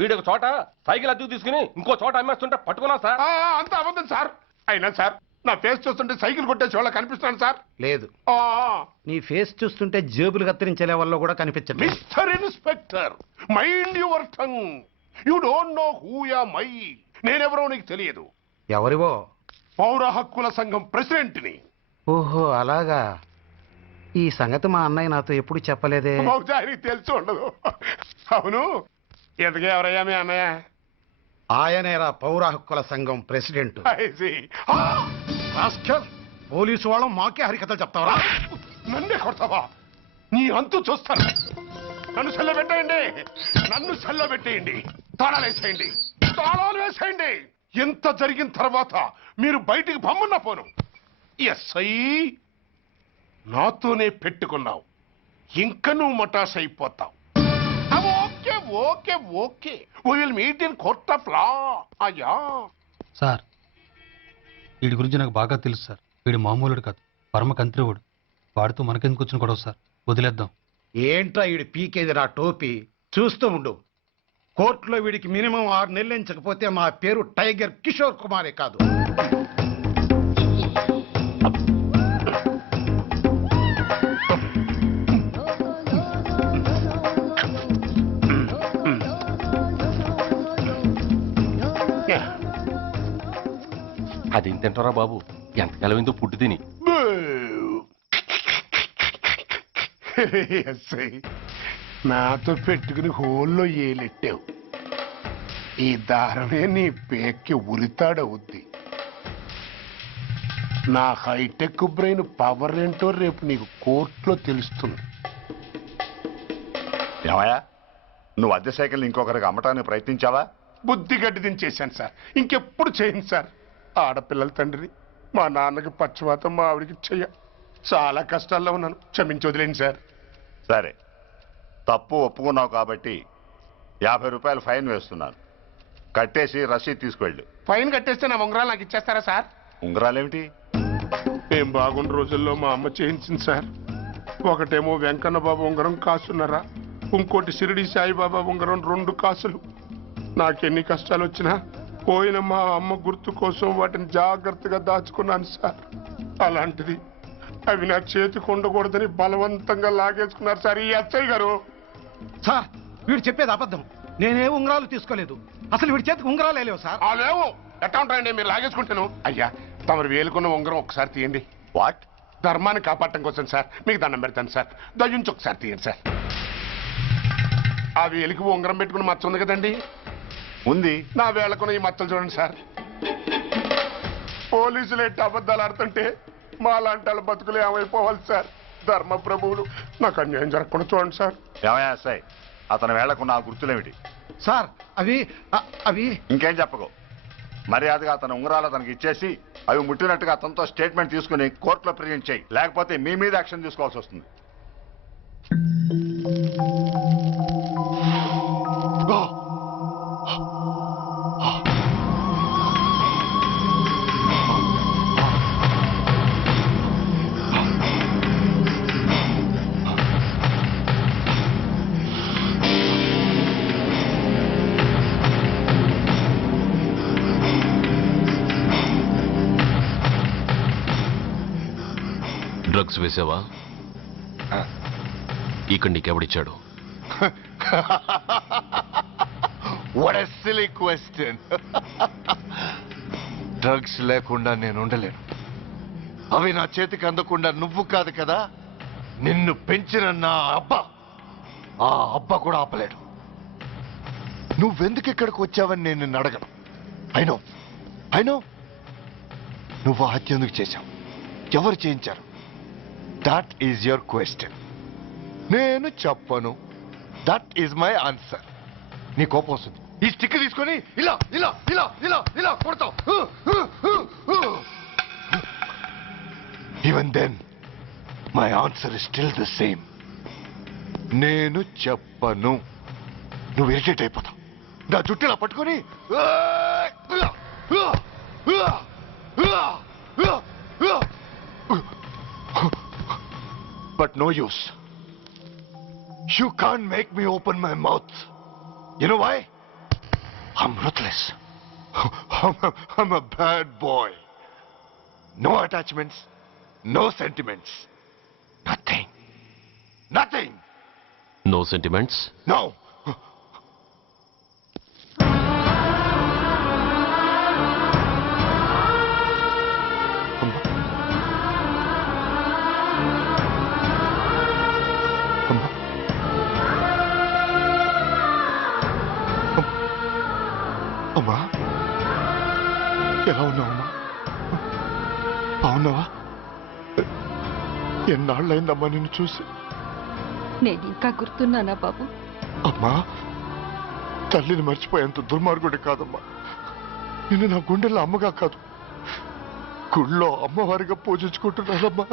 వీడి ఒక చోట సైకిల్ అద్దెకు తీసుకుని ఇంకో చోట అమ్మేస్తుంటే పట్టుకున్నా సార్. అంత అబద్ధం సార్. అయినా సార్ నా ఫేస్ చూస్తుంటే సైకిల్ కొట్టేసి వాళ్ళ కనిపిస్తాను సార్. లేదు, నీ ఫేస్ చూస్తుంటే జేబులు కత్తిరించే లెవెల్లో కూడా కనిపించదు. Mister inspector, mind your tongue. You don't know who am I. నేనెవరో నీకు తెలియదు. ఎవరివో? పౌర హక్కుల సంఘం ప్రెసిడెంట్ని. ఓహో అలాగా. ఈ సంగతి మా అన్నయ్య నాతో ఎప్పుడు చెప్పలేదే. బహుశా ఆయనకి తెలిసి ఉండదు. అవును, ఎందుకు ఎవరయ్యా మీ అన్నయ్య? ఆయనేరా పౌర హక్కుల సంఘం ప్రెసిడెంట్. పోలీసు వాళ్ళం మాకే హరికథలు చెప్తావరా? నన్నే కొడతావా? నీ అంతు చూస్తాను. నన్ను సెల్ల పెట్టేయండి, నన్ను సెల్ల పెట్టేయండి. తాళాలు వేసేయండి, తాళాలు వేసేయండి. ఎంత జరిగిన తర్వాత మీరు బయటికి బొమ్మన్న పోను. ఎస్ఐ నాతోనే పెట్టుకున్నావు, ఇంకా నువ్వు మటాస్ అయిపోతావు. Okay okay okay, we will meet in court of law. అయ్యా సార్, వీడి గురించి నాకు బాగా తెలుసు సార్. వీడు మామూలుడు కాదు, పరమ కంత్రివుడు. వాడితో మనకెందుకు వచ్చిన గొడవ సార్, వదిలేద్దాం. ఏంట్రా వీడి పీకేది నా టోపీ? చూస్తూ ఉండు. కోర్టులో వీడికి మినిమం 6 నెలలు ఎంచకపోతే మా పేరు టైగర్ కిషోర్ కుమారే కాదు. అదేం తింటారా బాబు, ఎంతకాలం ఏందో పుట్టి తిని. ఎస్ఐ నాతో పెట్టుకుని హోల్లో ఏలెట్టావు. ఈ దారమే నీ పేక్కి ఉరితాడవుద్ది. నా హైటెక్ బ్రెయిన్ పవర్ ఏంటో రేపు నీకు కోర్టులో తెలుస్తుంది. ఏమయ్యా, నువ్వు అద్దె సైకిల్ ఇంకొకరికి అమ్మటానికి ప్రయత్నించావా? బుద్ధి గడ్డి దించేశాను సార్, ఇంకెప్పుడు చేయను సార్. ఆడపిల్లల తండ్రి, మా నాన్నకి పక్షవాతం, మా ఆవిడికి చెయ్య. చాలా కష్టాల్లో ఉన్నాను, క్షమించి వదిలేండి సార్. సరే, తప్పు ఒప్పుకున్నావు కాబట్టి 50 రూపాయలు ఫైన్ వేస్తున్నాను. కట్టేసి రసీదు తీసుకువెళ్ళు. ఫైన్ కట్టేస్తే నా ఉంగరాలు నాకు ఇచ్చేస్తారా సార్? ఉంగరాలేమిటి? మేం బాగున్న రోజుల్లో మా అమ్మ చేయించింది సార్. ఒకటేమో వెంకన్న బాబు ఉంగరం కాసున్నరా, ఇంకోటి షిరిడి సాయిబాబా ఉంగరం 2 కాసులు. నాకెన్ని కష్టాలు వచ్చినా పోయిన మా అమ్మ గుర్తు కోసం వాటిని జాగ్రత్తగా దాచుకున్నాను సార్. అలాంటిది అవి నా చేతికి ఉండకూడదని బలవంతంగా లాగేసుకున్నారు సార్ ఈ ఎస్ఐ గారు. సార్, వీడు చెప్పేది అబద్ధం. నేనే ఉంగరాలు తీసుకోలేదు. అసలు వీడి చేతికి ఉంగరాలే లేవు సార్. లేవు, ఎట్టా ఉంటాయండి మీరు లాగేసుకుంటాను. అయ్యా, తమరు వేలుకున్న ఉంగరం ఒకసారి తీయండి. వాట్? ధర్మాన్ని కాపాడటం కోసం సార్, మీకు దండం పెడతాను సార్. దయ్యుంచి ఒకసారి తీయండి సార్. ఆ వేలికి ఉంగరం పెట్టుకుని మచ్చ ఉంది కదండి, ఉంది. నా వేళకున్న ఈ మచ్చలు చూడండి సార్. పోలీసులు ఎట్టి అబద్ధాలు ఆడుతుంటే మా లాంటి వాళ్ళ బతుకులు ఏమైపోవాలి సార్. ధర్మ ప్రభువులు, నాకు అన్యాయం జరగకుండా చూడండి సార్. ఏమయ్యా సాయి, అతని వేళకున్న ఆ గుర్తులేమిటి? సార్, అవి ఇంకేం చెప్పకు. మర్యాదగా అతని ఉంగరాలు అతనికి ఇచ్చేసి అవి ముట్టినట్టుగా అతనితో స్టేట్మెంట్ తీసుకుని కోర్టులో ప్రజెంట్ చేయి. లేకపోతే మీ మీద యాక్షన్ తీసుకోవాల్సి వస్తుంది. డ్రగ్స్ వేసావా? ఇక్కడ నీకెవడిచ్చాడు? What a silly question. Drugs లేకుండా నేను ఉండలేను. అవి నా చేతికి అందకుండా నువ్వు కాదు కదా, నిన్ను పెంచిన నా అబ్బా, ఆ అబ్బా కూడా ఆపలేడు. నువ్వెందుకు ఇక్కడికి వచ్చావని నేను నిన్ను అడగను. అయినో నువ్వు హత్య ఎందుకు చేశావు, ఎవరు చేయించారు? That is your question. నేను చెప్పను. That is my answer. నీ కోపం వస్తుంది, ఈ స్టిక్ తీసుకొని ఇలా ఇలా ఇలా ఇలా ఇలా కొడతావు. Even then my answer is still the same. నేను చెప్పను. నువ్వు ఇరిటేట్ అయిపోతావు. నా జుట్టులా పట్టుకొని but no use. You can't make me open my mouth. You know why? I'm ruthless. I'm a bad boy. No attachments, no sentiments. Nothing. Nothing. No sentiments? No. అమ్మా, ఎలా ఉన్నావమ్మా? బాగున్నావా? ఎన్నాళ్ళైందమ్మా నిన్ను చూసి? నేను ఇంకా గుర్తున్నానా బాబు? అమ్మా, తల్లిని మర్చిపోయేంత దుర్మార్గుడి కాదమ్మా. నిన్ను నా గుండెల్లో అమ్మగా కాదు, గుళ్ళో అమ్మవారిగా పూజించుకుంటున్నానమ్మా.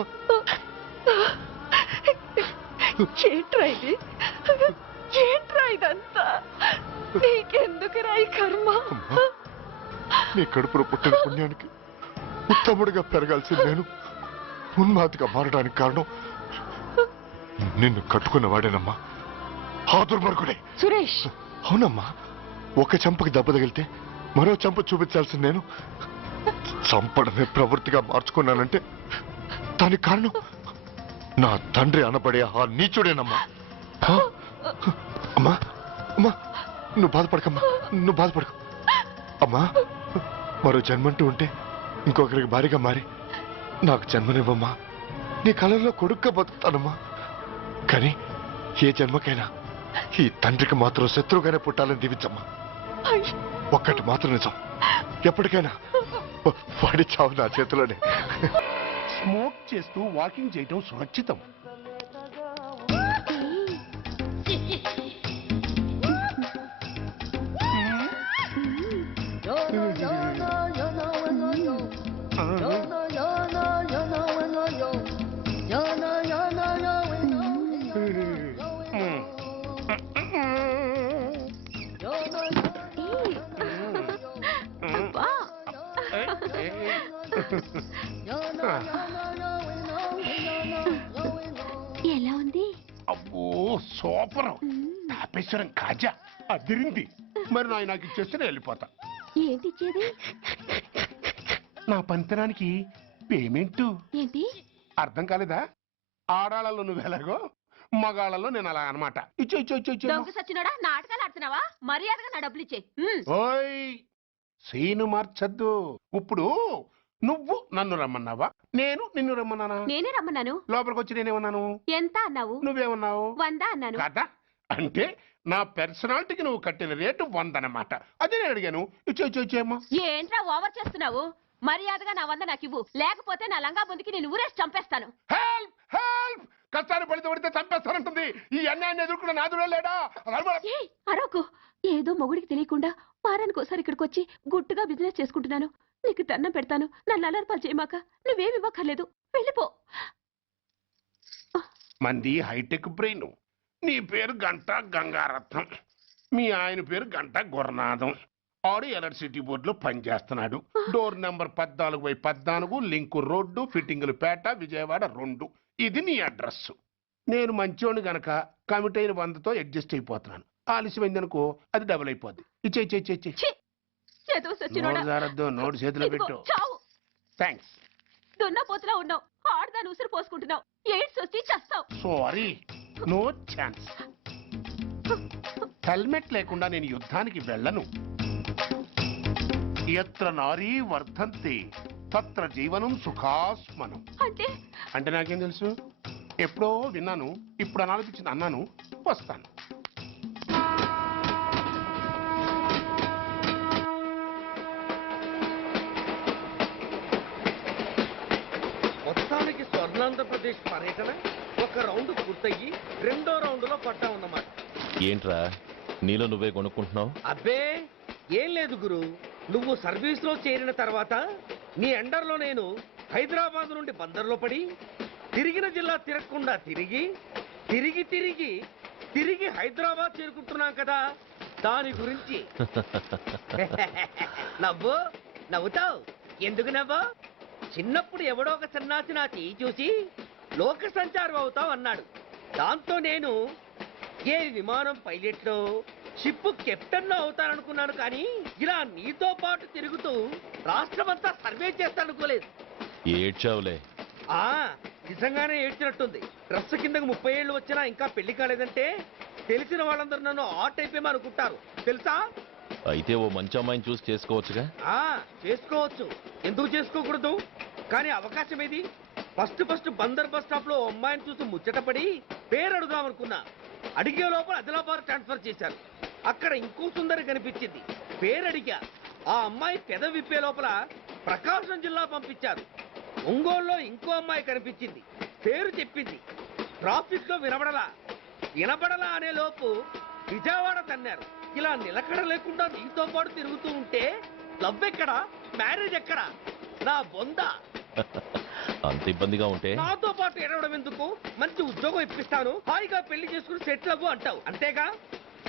ఏంట్రా ఇది? ఏంట్రా ఇదంతా? నీకెందుకు రాయి కర్మ? అమ్మా, నీ కడుపులో పుట్టిన పుణ్యానికి ఉత్తముడిగా పెరగాల్సిన నేను ఉన్మాదిగా మారడానికి కారణం నిన్ను కట్టుకున్నవాడేనమ్మా. ఆ దుర్మార్గుడే. సురేష్, అవునమ్మా, ఒక చంపకి దెబ్బ తగిలితే మరో చంప చూపించాల్సిన నేను చంపడమే ప్రవృత్తిగా మార్చుకున్నానంటే దానికి కారణం నా తండ్రి అనబడే ఆ నీచుడేనమ్మా. అమ్మా, అమ్మా, నువ్వు బాధపడకమ్మా, నువ్వు బాధపడకు. అమ్మా, మరో జన్మంటూ ఉంటే ఇంకొకరికి భారీగా మారి నాకు జన్మనివ్వమ్మా. నీ కళల్లో కొడుగ్గా బతుకుతానమ్మా. కానీ ఏ జన్మకైనా ఈ తండ్రికి మాత్రం శత్రువుగానే పుట్టాలని దీవించమ్మా. ఒక్కటి మాత్రం నిజం, ఎప్పటికైనా వాడి చావు నా చేతిలోనే. స్మోక్ చేస్తూ వాకింగ్ చేయటం సురక్షితం. ఎలా ఉంది? అబ్బో సూపర్. తాపేశ్వరం కాజా అదిరింది. మరి నాకు ఇచ్చేస్తే నేను వెళ్ళిపోతా. ఏంటి ఇచ్చేది? నా పంతనానికి పేమెంట్. ఏంటి అర్థం కాలేదా? ఆడాళ్ళలో నువ్వు ఎలాగో మగాళ్ళలో నేను అలా అనమాట. ఇచ్చో ఇచ్చో ఇచ్చో ఇచ్చో. దొంగ సచ్చినోడా, నాటకాలు ఆడుతున్నావా? మర్యాదగా నా డబ్బులు ఇచ్చే. ఓయ్, సీను మార్చద్దు. ఇప్పుడు నువ్వు నన్ను రమ్మన్నావా, నేను నిన్ను రమ్మన్నానా? నేనే రమ్మన్నాను. లోపలికి వచ్చి నేనేమన్నాను? ఎంత అన్నావు? నువ్వేమన్నావు? 100 అన్నాను. కాదా? అంటే నా పర్సనాలిటీకి నువ్వు కట్టిన రేటు 100 అన్నమాట. అదే నేను అడిగాను. ఇచ్చో ఇచ్చో ఇచ్చేమ్మా. ఏంట్రా ఓవర్ చేస్తున్నావు? మర్యాదగా నా 100 నాకు ఇవ్వు, లేకపోతే నా లంగా బొందికి నేను ఊరేసి చంపేస్తాను. Help help! కష్టాన్ని పడితే చంపేస్తానంటుంది. ఈ అన్యాయాన్ని ఎదుర్కొన్న నాదుడే లేడా? ఏయ్, అరవకు. ఏదో మొగుడికి తెలియకుండా వారానికి ఒకసారి ఇక్కడికి వచ్చి గుట్టుగా బిజినెస్ చేసుకుంటున్నాను. నీకు దండం పెడతాను, నన్ను అలర్పాలు చేయమాక. నువ్వేమి ఇవ్వక్కర్లేదు, వెళ్ళిపో. మంది హైటెక్ బ్రెయిన్. నీ పేరు గంట గంగారత్నం, మీ ఆయన పేరు గంట గురునాథం. ఆడు ఎలక్ట్రిసిటీ బోర్డులో పనిచేస్తున్నాడు. డోర్ నెంబర్ 14/14, లింకు రోడ్డు, ఫిట్టింగులు పేట, విజయవాడ 2. ఇది నీ అడ్రస్. నేను మంచోని గనక కమిట్ అయిన 100తో అడ్జస్ట్ అయిపోతున్నాను. ఆలస్యమైందనుకో అది డబుల్ అయిపోద్ది. ఇచ్చే ఇచ్చే ఇచ్చే ఇచ్చే. ఛీ! ఏదో సచ్చినోడా. నోరు జారద్దు, నోటు చేతిలో ఇదిగో, పెట్టు. చావు. థ్యాంక్స్. దున్నపోతులా ఉన్నావు, ఆడదాని ఉసురు పోసుకుంటున్నావు. ఎయిడ్స్ వచ్చి చస్తావు. Sorry, no chance. హెల్మెట్ లేకుండా నేను యుద్ధానికి వెళ్ళను. ఎత్ర నారీ వర్ధంతి తత్ర జీవనం సుఖాస్మనం. అంటే నాకేం తెలుసు? ఎప్పుడో విన్నాను, ఇప్పుడు అనాలనిపించింది అన్నాను. వస్తాను. మొత్తానికి స్వర్ణాంధ్రప్రదేశ్ పర్యటన ఒక రౌండ్ పూర్తయ్యి 2వ రౌండ్లో పడ్డా ఉన్నమాట. ఏంట్రా నీలో నువ్వే కొనుక్కుంటున్నావు? అబ్బే ఏం లేదు గురు, నువ్వు సర్వీస్లో చేరిన తర్వాత నీ అండర్లో నేను హైదరాబాద్ నుండి బందర్లో పడి తిరిగిన జిల్లా తిరగకుండా తిరిగి తిరిగి తిరిగి తిరిగి హైదరాబాద్ చేరుకుంటున్నాం కదా, దాని గురించి. నవ్వు నవ్వుతావు ఎందుకు నవ్వు? చిన్నప్పుడు ఎవడో ఒక సన్నాసి నా చేయి చూసి లోక సంచారం అవుతావు అన్నాడు. దాంతో నేను ఏ విమానం పైలట్లో షిప్ కెప్టెన్ అవుతాననుకున్నాను కానీ ఇలా నీతో పాటు తిరుగుతూ రాష్ట్రమంతా సర్వే చేస్తాననుకోలేదు. ఏడ్చావులే. ఆ నిజంగానే ఏడ్చినట్టుంది. డ్రెస్ కిందకు 30 ఏళ్ళు వచ్చినా ఇంకా పెళ్లి కాలేదంటే తెలిసిన వాళ్ళందరూ నన్ను ఆ టైపేమో అనుకుంటారు తెలుసా. అయితే ఓ మంచి అమ్మాయిని చూసి చేసుకోవచ్చుగా. ఆ చేసుకోవచ్చు, ఎందుకు చేసుకోకూడదు? కానీ అవకాశం ఏది? ఫస్ట్ బందర్ బస్ స్టాప్ లో అమ్మాయిని చూసి ముచ్చటపడి పేరు అడుగుదామనుకున్నా. అడిగే లోపల ఆదిలాబాద్ ట్రాన్స్ఫర్ చేశారు. అక్కడ ఇంకో సుందరి కనిపించింది, పేరు అడిగా. ఆ అమ్మాయి పెద విప్పే లోపల ప్రకాశం జిల్లా పంపించారు. ఒంగోలులో ఇంకో అమ్మాయి కనిపించింది, పేరు చెప్పింది. ట్రాఫిక్ లో వినబడలా అనే లోపు విజయవాడ తన్నారు. ఇలా నిలకడ లేకుండా నీతో పాటు తిరుగుతూ ఉంటే లవ్ ఎక్కడా, మ్యారేజ్ ఎక్కడా? నా బొంద. అంత ఇబ్బందిగా ఉంటే నాతో పాటు ఎడవడం ఎందుకు? మంచి ఉద్యోగం ఇప్పిస్తాను, హాయిగా పెళ్లి చేసుకుని సెటిల్ అవ్వు అంటావు అంతేగా.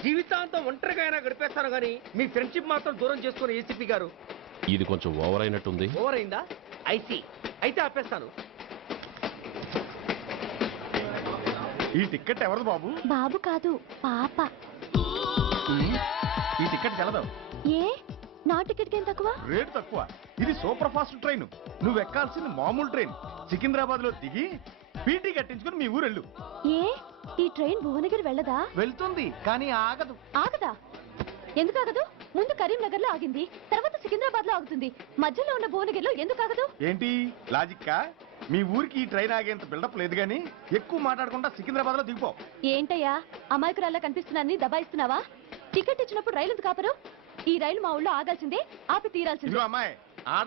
జీవితాంతం ఒంటరిగా అయినా గడిపేస్తాను గానీ మీ ఫ్రెండ్షిప్ మాత్రం దూరం చేసుకుని ఏసీపీ గారు. ఇది కొంచెం ఓవర్ అయినట్టుంది. ఓవర్ అయిందా? ఐసీ, అయితే ఆపేస్తాను. ఈ టికెట్ ఎవరిది బాబు? బాబు కాదు, పాప. ఈ టికెట్ తెలదు. ఏ నా టికెట్ ఏం తక్కువ? రేటు తక్కువ. ఇది సూపర్ ఫాస్ట్ ట్రైన్. నువ్వు ఎక్కాల్సింది మామూలు ట్రైన్. సికింద్రాబాద్ లో దిగి పీటీ కట్టించుకుని మీ ఊరెళ్ళు. ఏ ఈ ట్రైన్ భువనగిరి వెళ్ళదా? వెళ్తుంది కానీ ఆగదు. ఆగదా? ఎందుకు ఆగదు? ముందు కరీంనగర్ లో ఆగింది, తర్వాత సికింద్రాబాద్ లో ఆగుతుంది. మధ్యలో ఉన్న భువనగిరిలో ఎందుకు ఆగదు? ఏంటి లాజిక్కా? మీ ఊరికి ఈ ట్రైన్ ఆగేంత బిల్డప్ లేదు గానీ ఎక్కువ మాట్లాడకుండా సికింద్రాబాద్ లో దిగిపో. ఏంటయ్యా అమాయకురాల్లా కనిపిస్తున్నాన్ని దబాయిస్తున్నావా? టికెట్ ఇచ్చినప్పుడు రైలు ఎందుకు ఆపరు? ఈ రైలు మా ఊళ్ళో ఆగాల్సిందే, ఆపి తీరాల్సిందే. ఇదిగో అమ్మాయి, ఆడ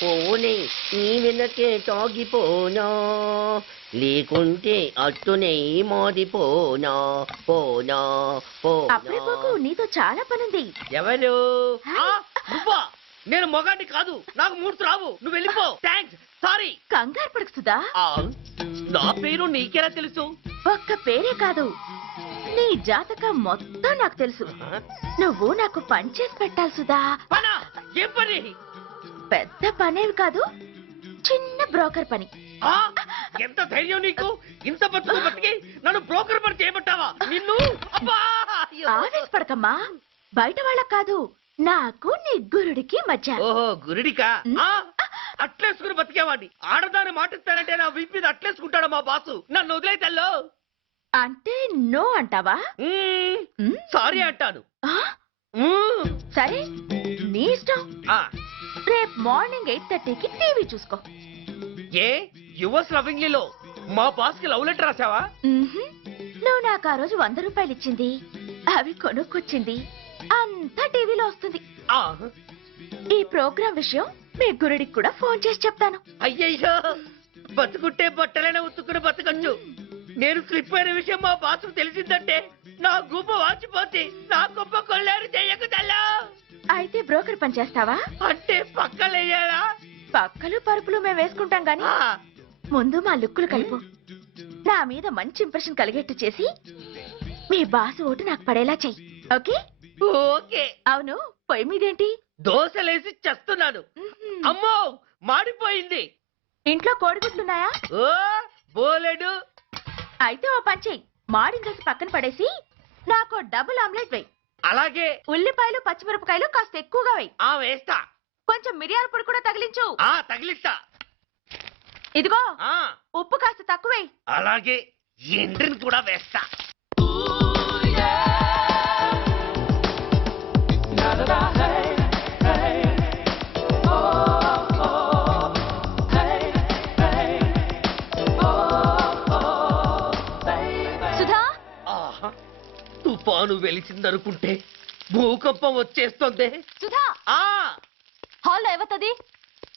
పువ్వుని నీ వెనకే తాగిపోనా, లేకుంటే అట్టునే మారిపోనా పోనా అప్పుడే పోకు, నీతో చాలా పనుంది. ఎవరు? నువ్వా? నేను మొగాన్ని కాదు, నాకు మూర్తి రావు. నువ్వు వెళ్ళిపో. Thanks, sorry. కంగారు పడుకుతుందా? నా పేరు నీకెలా తెలుసు? ఒక్క పేరే కాదు, నీ జాతకం మొత్తం నాకు తెలుసు. నువ్వు నాకు పని చేసి పెట్టాలి సుధా. పనా? ఏం పని? పెద్ద పనేవి కాదు, చిన్న బ్రోకర్ పని. ఎంత ధైర్యం నీకు? ఇంత బతికి నన్ను బ్రోకర్ పని చేయబట్టావా? నిన్ను ఆవేశపడకమ్మా, బయట వాళ్ళకి కాదు, నాకు నీ గురుడికి మధ్య. ఓహో, గురుడికా? అట్లేసుకుని బతికేవాడిని. ఆడదాన్ని మాటిస్తానంటే నా వీపు మీద అట్లేసుకుంటాడు మా బాసు. నన్ను వదిలేతల్లో. అంటే నో అంటావా? సారీ అంటాను. సరే నీ ఇష్టం. రేపు మార్నింగ్ 8:30కి టీవీ చూసుకో. ఏ యువర్స్ లవింగ్లీలో మా బాస్ కి లవ్ లెటర్ రాసావా? నువ్వు నాకు ఆ రోజు 100 రూపాయలు ఇచ్చింది, అవి కొనుక్కొచ్చింది అంతా టీవీలో వస్తుంది. ఈ ప్రోగ్రాం విషయం మీ గురుడికి కూడా ఫోన్ చేసి చెప్తాను. అయ్యయ్యో, బతుకుంటే బట్టలైనా ఉత్తుకుని బతకచ్చు. నేను స్లిప్ అయిన విషయం మా బాసు తెలిసిందంటే నా గుబ్బ వాచిపోతే నా గొప్ప కొల్లారు చెయ్యకు తల్లా. అయితే బ్రోకర్ పని చేస్తావా? అంటే పక్కలేయాలా? పక్కలు పరుపులు మేము వేసుకుంటాం గాని ముందు మా లుక్కులు కలుపు. నా మీద మంచి ఇంప్రెషన్ కలిగేట్టు చేసి మీ బాసు ఓటు నాకు పడేలా చెయ్యి. ఓకే? ఓకే. అవును, పొయ్యి మీదేంటి? దోశలేసి చస్తున్నాను. అమ్మో, మాడిపోయింది. ఇంట్లో కోడిగుడ్లున్నాయా? ఓ బోలెడు. అయితే ఓ పని చెయ్యి, మాడిన దోశ పక్కన పడేసి నాకు డబుల్ ఆమ్లెట్ వేయి. అలాగే. ఉల్లిపాయలు పచ్చిమిరపకాయలు కాస్త ఎక్కువగా వేయి. వేస్తా. కొంచెం మిరియాల పొడి కూడా తగిలించు. తగిలిస్తా. ఇదిగో ఉప్పు కాస్త తక్కువే. అలాగే, ఎండ్రిని కూడా వేస్తా. సుధా, తుఫాను వెలిసిందనుకుంటే భూకంపం వచ్చేస్తుంది. సుధా, హాల్లో ఏవతది?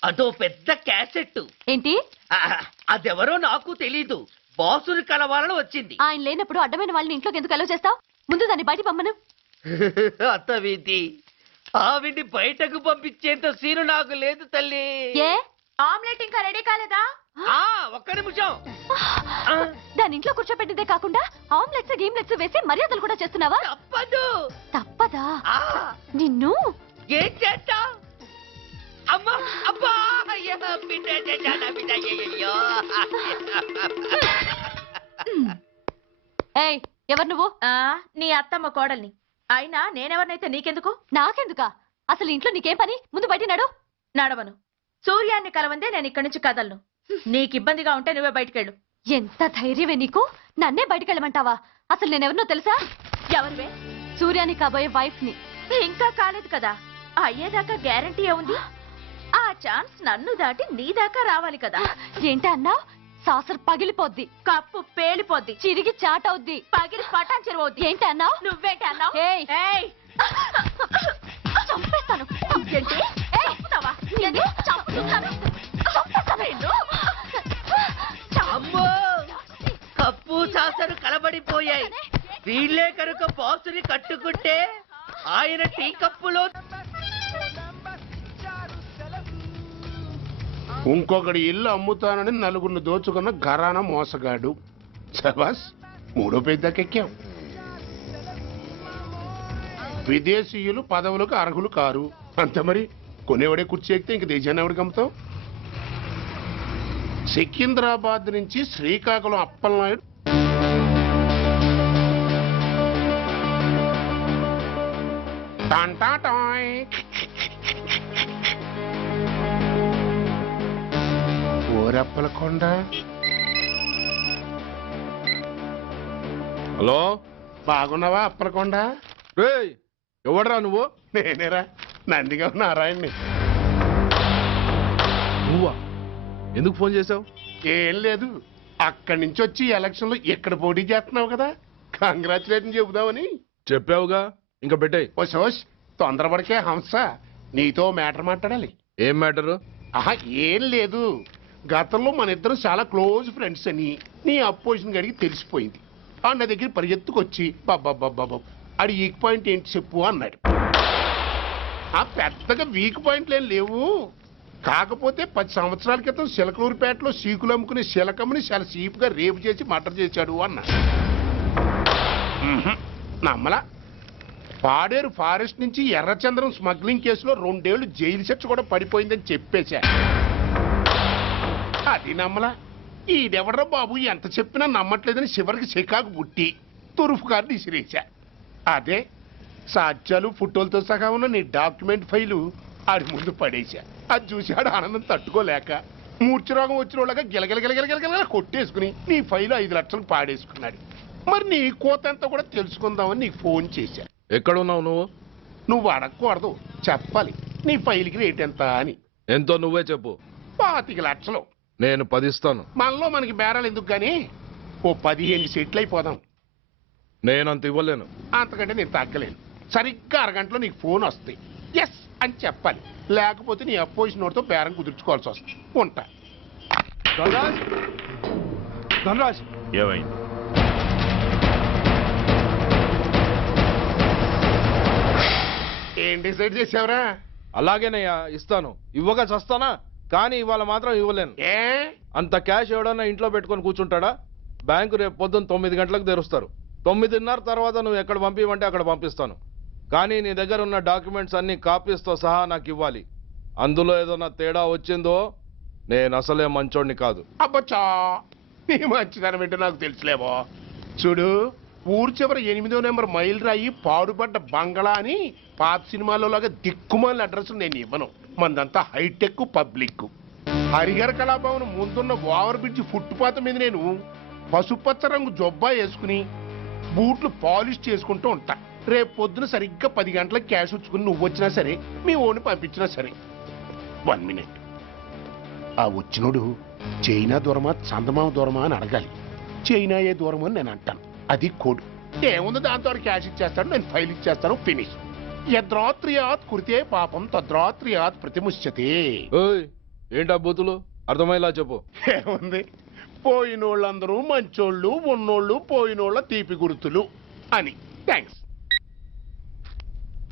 అదో పెద్ద క్యాసెట్. ఏంటి? అదెవరో నాకు తెలీదు, బాసుని కలవాలని వచ్చింది. ఆయన లేనప్పుడు అడ్డమైన వాళ్ళని ఇంట్లోకి ఎందుకు అలౌ చేస్తావు? ముందు దాన్ని బయట పంపను. అత్తవిధి, ఆవిడ్ని బయటకు పంపించేంత సీను నాకు లేదు తల్లి. ఏ ఆమ్లెట్ ఇంకా రెడీ కాలేదా? ఒక్క నిమిషం. దాని ఇంట్లో కూర్చోపెట్టిందే కాకుండా ఆమ్లెట్స్ గేమ్లెట్స్ వేసి మర్యాదలు కూడా చేస్తున్నావా? తప్పదు. తప్పదా? నిన్ను ఏం చేస్తా? అమ్మా, అబ్బా, ఏయ్, ఎవరు నువ్వు? నీ అత్తమ్మ కోడల్ని. అయినా నేనెవరినైతే నీకెందుకు? నాకెందుకా? అసలు ఇంట్లో నీకేం పని? ముందు బయట నడు. నడవను. సూర్యాన్ని కలవందే నేను ఇక్కడి నుంచి కదలను. నీకు ఇబ్బందిగా ఉంటే నువ్వే బయటకెళ్ళు. ఎంత ధైర్యమే నీకు? నన్నే బయటకెళ్ళమంటావా? అసలు నేనెవరినో తెలుసా? ఎవరివే? సూర్యాని కాబోయే వైఫ్ ని. ఇంకా కాలేదు కదా, అయ్యేదాకా గ్యారంటీ ఏముంది? ఆ ఛాన్స్ నన్ను దాటి నీ దాకా రావాలి కదా. ఏంటి అన్నా? సాసర్ పగిలిపోద్ది, కప్పు పేలిపోద్ది, చిరిగి చాటవుద్ది, పగిలి పటాన్ చెరువవుద్ది. ఏంటి అన్నా? నువ్వేంటి అన్నావు? చంపేస్తాను. ఏంటి? చంపుతావా? చంపుతాను. అమ్మో, కప్పు సాసరు కలబడిపోయాయి. వీళ్ళే కనుక బాసుని కట్టుకుంటే ఆయన టీ కప్పులో ఇంకొకటి ఇల్లు అమ్ముతానని నలుగురిని దోచుకున్న ఘరాన మోసగాడు. శబాస్, 3వ పేజీ దాకా ఎక్కాం. విదేశీయులు పదవులకు అర్హులు కారు. అంతే మరి, కొనేవాడే కుర్చీ ఎక్కితే ఇంక దేశాన్ని ఎవరికి అమ్ముతావు? సికింద్రాబాద్ నుంచి శ్రీకాకుళం అప్పలనాయుడు టాంటాటాయ్. ఓరప్పలకొండ. హలో, బాగున్నావా అప్పలకొండ? ఎవడరా నువ్వు? నేనేరా, నందిగా నారాయణ్ని. నువ్వా? ఎందుకు ఫోన్ చేసావు? ఏం లేదు, అక్కడి నుంచి వచ్చి ఎలక్షన్ లో ఇక్కడ పోటీ చేస్తున్నావు కదా, కంగ్రాచులేషన్ చెబుదామని. చెప్పావుగా, ఇంకా పెట్టాయి. ఓ సోష్, తొందరపడికే హంస, నీతో మ్యాటర్ మాట్లాడాలి. ఏం మ్యాటరు? ఆహా, ఏం లేదు, గతంలో మన ఇద్దరం చాలా క్లోజ్ ఫ్రెండ్స్ అని నీ అపోజిషన్ గడికి తెలిసిపోయింది. ఆ నా దగ్గర పరిగెత్తుకొచ్చి బాబా అడి వీక్ పాయింట్ ఏంటి చెప్పు అన్నాడు. ఆ పెద్దగా వీక్ పాయింట్లు ఏం లేవు, కాకపోతే 10 సంవత్సరాల క్రితం సిలకలూరుపేటలో సీకులు అమ్ముకునే శిలకమ్మని చాలా చీప్గా రేపు చేసి మర్డర్ చేశాడు అన్నా. నమ్మలా. పాడేరు ఫారెస్ట్ నుంచి ఎర్రచంద్రం స్మగ్లింగ్ కేసులో 2 ఏళ్లు జైలు శిక్ష కూడా పడిపోయిందని చెప్పేశా. అది నమ్మలా. ఈడెవడ్రా బాబు ఎంత చెప్పినా నమ్మట్లేదని చివరికి చికాకు పుట్టి తురుపు కార్డు ఇసిరేశా. అదే సాక్ష్యాలు ఫోటోలతో సహా ఉన్న నీ డాక్యుమెంట్ ఫైలు ఆడి ముందు పడేశా. అది చూసి ఆడు ఆనందం తట్టుకోలేక మూర్ఛరోగం వచ్చిన వాళ్ళగా గిలగిలగిలగిలగిలగిల కొట్టేసుకుని నీ ఫైలు 5 లక్షలకు పాడేసుకున్నాడు. మరి నీ కోతంతా కూడా తెలుసుకుందామని నీకు ఫోన్ చేశా. ఎక్కడున్నావు నువ్వు? నువ్వు అడగకూడదు, చెప్పాలి. నీ ఫైల్కి రేట్ ఎంత అని. ఎంతో నువ్వే చెప్పు. 25 లక్షలు. నేను 10 ఇస్తాను. మనలో మనకి బేరాలు ఎందుకు గానీ ఓ 15 సెట్లు అయిపోదాం. నేనంత ఇవ్వలేను. అంతకంటే నేను తగ్గలేను. సరిగ్గా అరగంటలో నీకు ఫోన్ వస్తాయి. ఎస్ అని చెప్పాలి, లేకపోతే నీ అపోజిషన్ నోటితో బేరం కుదుర్చుకోవాల్సి వస్తుంది. ఉంటా. ధనరాజ్, ఏమైంది? ఏం డిసైడ్ చేసావురా? అలాగేనయ్యా, ఇస్తాను. ఇవ్వగా చస్తానా, కానీ ఇవాళ మాత్రం ఇవ్వలేను. ఏ అంత క్యాష్ ఎవడన్నా ఇంట్లో పెట్టుకొని కూర్చుంటాడా? బ్యాంకు రేపు పొద్దున్న 9 గంటలకు తెరుస్తారు. 9:30 తర్వాత నువ్వు ఎక్కడ పంపించమంటే అక్కడ పంపిస్తాను. కానీ నీ దగ్గర ఉన్న డాక్యుమెంట్స్ అన్ని కాపీస్తో సహా నాకు ఇవ్వాలి. అందులో ఏదైనా తేడా వచ్చిందో నేను అసలే మంచోడిని కాదు. అబ్బచ్చా, నీ మంచిదనం ఏంటో నాకు తెలుసులేవో. చూడు, ఊరు చివరి 8వ నెంబర్ మైల్ రాయి పాడుపడ్డ బంగళా అని పాత సినిమాలో లాగా దిక్కుమాల అడ్రస్ నేను ఇవ్వను. మందంతా హైటెక్ పబ్లిక్. హరిహర కళాభవన్ ముందున్న ఓవర్ బ్రిడ్జ్ ఫుట్పాత్ మీద నేను పసుపచ్చ రంగు జొబ్బా వేసుకుని బూట్లు పాలిష్ చేసుకుంటూ ఉంటా. రేపు పొద్దున సరిగ్గా 10 గంటలకు క్యాష్ వచ్చుకుని నువ్వు వచ్చినా సరే, మీ ఓన్ని పంపించినా సరే. 1 మినిట్. ఆ వచ్చినోడు చైనా దూరమా చందమామ దూరమా అని అడగాలి. చైనా ఏ దూరం అని నేను అంటాను. అది కోడ్. ఏముంది, దాంతో క్యాష్ ఇచ్చేస్తాడు, నేను ఫైల్ ఇచ్చేస్తాను, ఫినిష్. యద్రాత్రియాత్ కురితే పాపం తద్రాత్రియాత్ ప్రతిముష్యతే. ఏంటా బూతులు? అర్థమయ్యేలా చెప్పు. ఏముంది, పోయినోళ్ళందరూ మంచోళ్ళు, ఉన్నోళ్ళు పోయినోళ్ళ తీపి గుర్తులు అని. థ్యాంక్స్.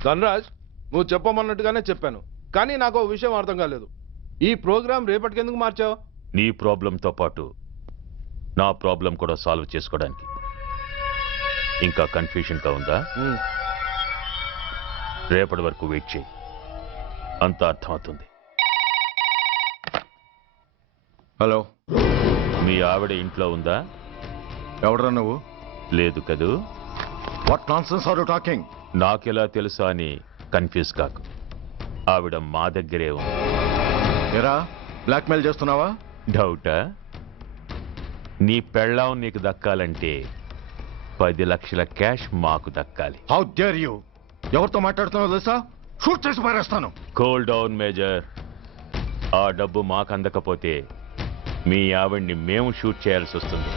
ధనరాజ్, నువ్వు చెప్పమన్నట్టుగానే చెప్పాను, కానీ నాకు ఒక విషయం అర్థం కాలేదు. ఈ ప్రోగ్రాం రేపటికి ఎందుకు మార్చావు? నీ ప్రాబ్లంతో పాటు నా ప్రాబ్లం కూడా సాల్వ్ చేసుకోవడానికి. ఇంకా కన్ఫ్యూషన్గా ఉందా? రేపటి వరకు వెయిట్ చేయి, అంత అర్థమవుతుంది. హలో, మీ ఆవిడ ఇంట్లో ఉందా? ఎవడరా నువ్వు? లేదు కదూ? What nonsense are you talking? నాకెలా తెలుసా అని కన్ఫ్యూజ్ కాకు. ఆవిడ మా దగ్గరే ఉంది. ఎరా బ్లాక్మెయిల్ చేస్తున్నావా? డౌటా? నీ పెళ్ళాం నీకు దక్కాలంటే 10 లక్షల క్యాష్ మాకు దక్కాలి. How dare you? ఎవరితో మాట్లాడుతున్నావో తెలుసా? షూట్ చేసి పారేస్తాను. Cool down major. ఆ డబ్బు మాకు అందకపోతే మీ ఆవిడ్ని మేము షూట్ చేయాల్సి వస్తుంది.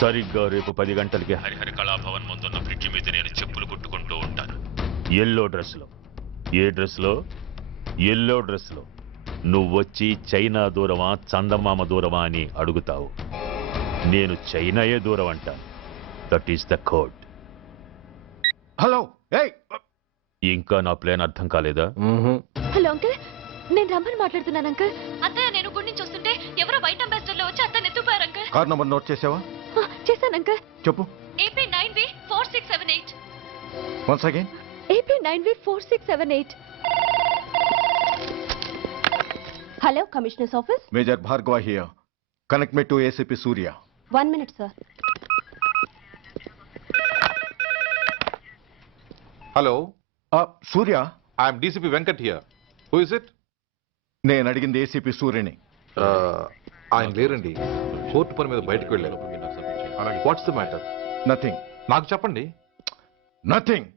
సరిగ్గా రేపు 10 గంటలకి హరిహర కళాభవన్ ముందున్న బ్రిడ్జి మీద నేను చెప్పులు కుట్టుకుంటూ ఉంటాను. ఎల్లో డ్రెస్లో. ఏ డ్రెస్లో? ఎల్లో డ్రెస్లో. నువ్వొచ్చి చైనా దూరమా చందమామ దూరమా అని అడుగుతావు. నేను చైనాయే దూరం అంటాను. That is the code. Hello, ఏయ్, ఇంకా నా ప్లాన్ అర్థం కాలేదా? హలో అంకుల్, నేను రమ్మని మాట్లాడుతున్నాను అంకుల్. అత్తయ్య నేను గుడి నుంచి వస్తుంటే ఎవరో వైట్ అంబాసిడర్ లో వచ్చి అత్తయ్య ఎత్తుపోయారు అంకుల్. కార్ నంబర్ నోట్ చేసావా? చేశాను అంకుల్. చెప్పు. AP9V4678. Once again. AP9V4678. Hello, commissioners office. Major Bhargava here. Connect me to ACP Surya. 1 minute sir. Hello, Surya. I'm DCP Venkat here. Who is it? నేను అడిగింది ACP సూర్యని. ఆయన లేరండి, కోర్టు పని మీద బయటకు వెళ్ళారు. What's the matter? నథింగ్. నాకు చెప్పండి. Nothing.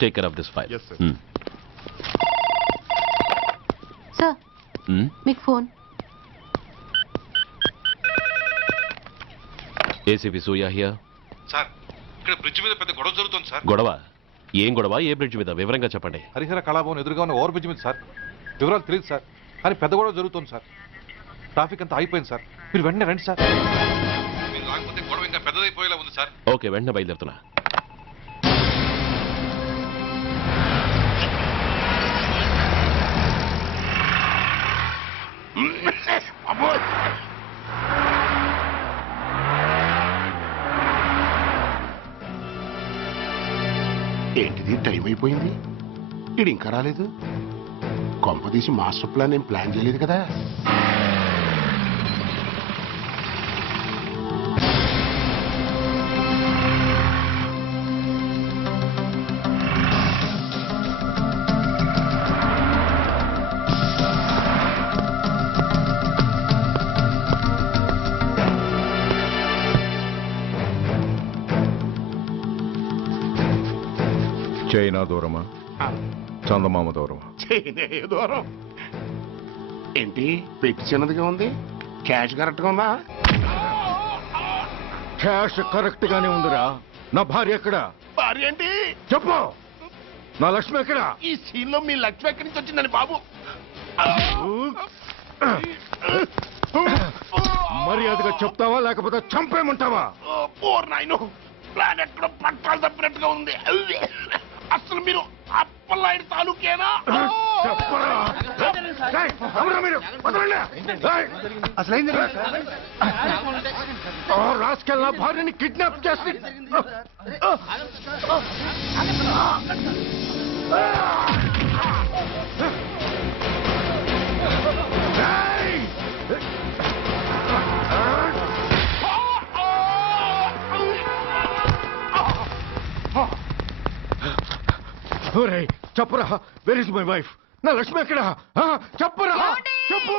Take care of this file. Sir, మీకు phone. ACP Surya here. Sir, ఇక్కడ బ్రిడ్జ్ మీద పెద్ద గొడవ జరుగుతుంది సార్. గొడవ? ఏం గొడవ? ఏ బ్రిడ్జ్ మీద? వివరంగా చెప్పండి. హరిహర కళాభవన్ ఎదురుగా ఉన్న ఓవర్ బ్రిడ్జ్ మీద సార్. వివరాలు తెలియదు సార్, కానీ పెద్ద గొడవ జరుగుతుంది సార్. ట్రాఫిక్ అంతా అయిపోయింది సార్. మీరు వెంటనే రండి సార్. మీరు రాకపోతే గొడవ ఇంకా పెద్దదైపోయేలా ఉంది సార్. ఓకే, వెంటనే బయలుదేరుతున్నా. ఏంటిది, టైం అయిపోయింది, ఇది ఇంకా రాలేదు. కొంపదీసి మాస్టర్ ప్లాన్ ఏం ప్లాన్ చేయలేదు కదా? చైనా దూరమా చందమామ దూరమా? చైనా దూరం ఏంటి? పెట్టి చిన్నదిగా ఉంది, క్యాష్ కరెక్ట్గా ఉందా? క్యాష్ కరెక్ట్ గానే ఉందిరా. నా భార్య ఎక్కడ? భార్య ఏంటి? చెప్పు. నా లక్ష్మి ఎక్కడ? ఈ సీన్ లో మీ లక్ష్మి ఎక్కడి నుంచి వచ్చిందని బాబు? మర్యాదగా చెప్తావా లేకపోతే చంపేమంటావా? నాయను, ప్లాన్ ఎక్కడ పట్టాలు తప్పినట్టుగా ఉంది. అసలు మీరు అప్పలాంటి తాలూకేనా? రాసుకెళ్ళ భార్యని కిడ్నాప్ చేసి చెప్పరా, వెర్ ఇస్ మై వైఫ్? నా లక్ష్మి ఎక్కడ? చెప్పరా, చెప్పు.